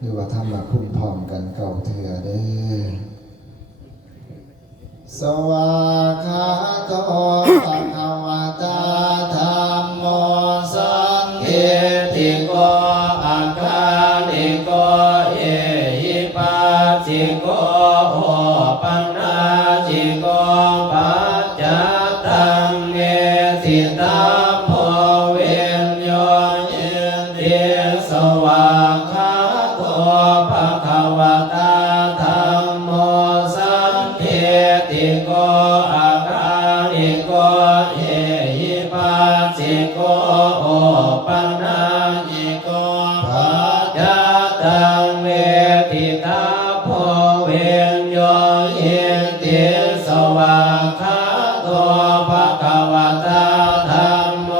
หรือว่าทำมาคุ้มพร้อมกันเก่าเถื่อเด้อสวากาโตภะคะวะตาธัมโมสังฆติโก สิโกโอปัญนาจิโกปัจจตังเวทิตาโพเวนโยยินเดสวากขาโตภะคะวะตาธัมโม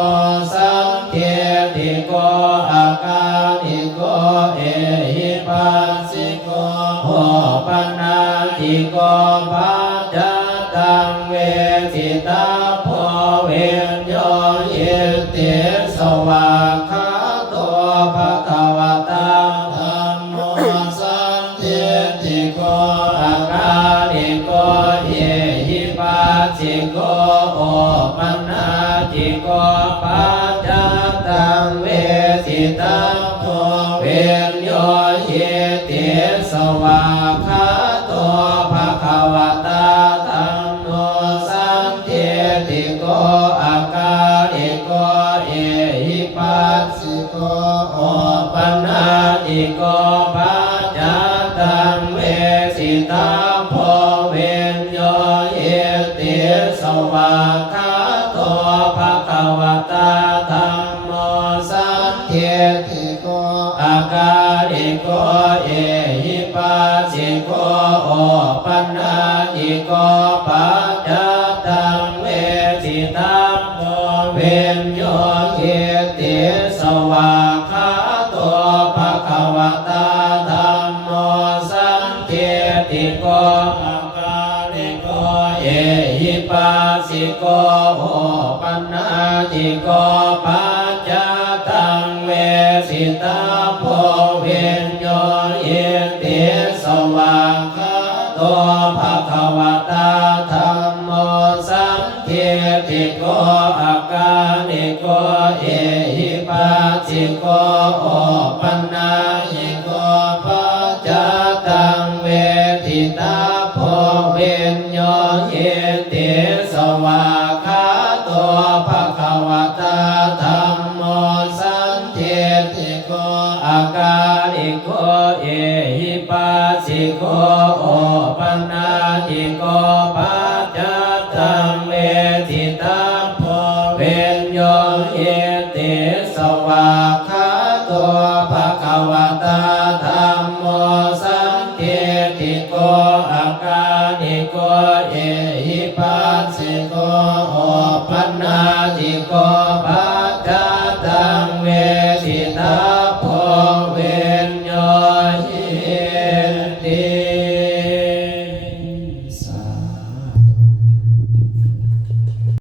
สังฆติโกอาคาลิโกเอหิปัสสิโกโอปัญนาติโกปัจจตังเวทิตาโพ สิโกโอปัญนาติโกปัจจตังเวทิตาโพเวนโยเยินเสวากขาโตภะคะวะตาธัมโมสังฆติโกอาคาลิโกเอหิปัสสิโกโอปัญนาติโกปัจจตังเวสิตาโพะตาธัมโมสังฆติโกอาคาลิโกเอหิปัสสิโกโอปัญนาติโกปัจจตังเวสิตาโพเวนโยเยติสวากขาโตภะคะวะตาธัมโมสังฆติโกอาคาลิโกเอ ปัสสิโกโอปัญนาติโกปัจจตังเวสิตาโพเวนโยเยติสวากขาโตภะคะวะตาธัมโมสังฆติโกอาคาลิโกเอหิปัสสิโกโอปัญนา วนโยเยติสวากขาโตภะคะวะตาธัมโมสังฆติโกอาคาลิโกเอหิปัสสิโกโอปัญนาติโกปัจจตังเวทิตาโพเวนโยเยติสวากา ติโกอาคาริโกเอหิปัสสิโกโอปันนาติโก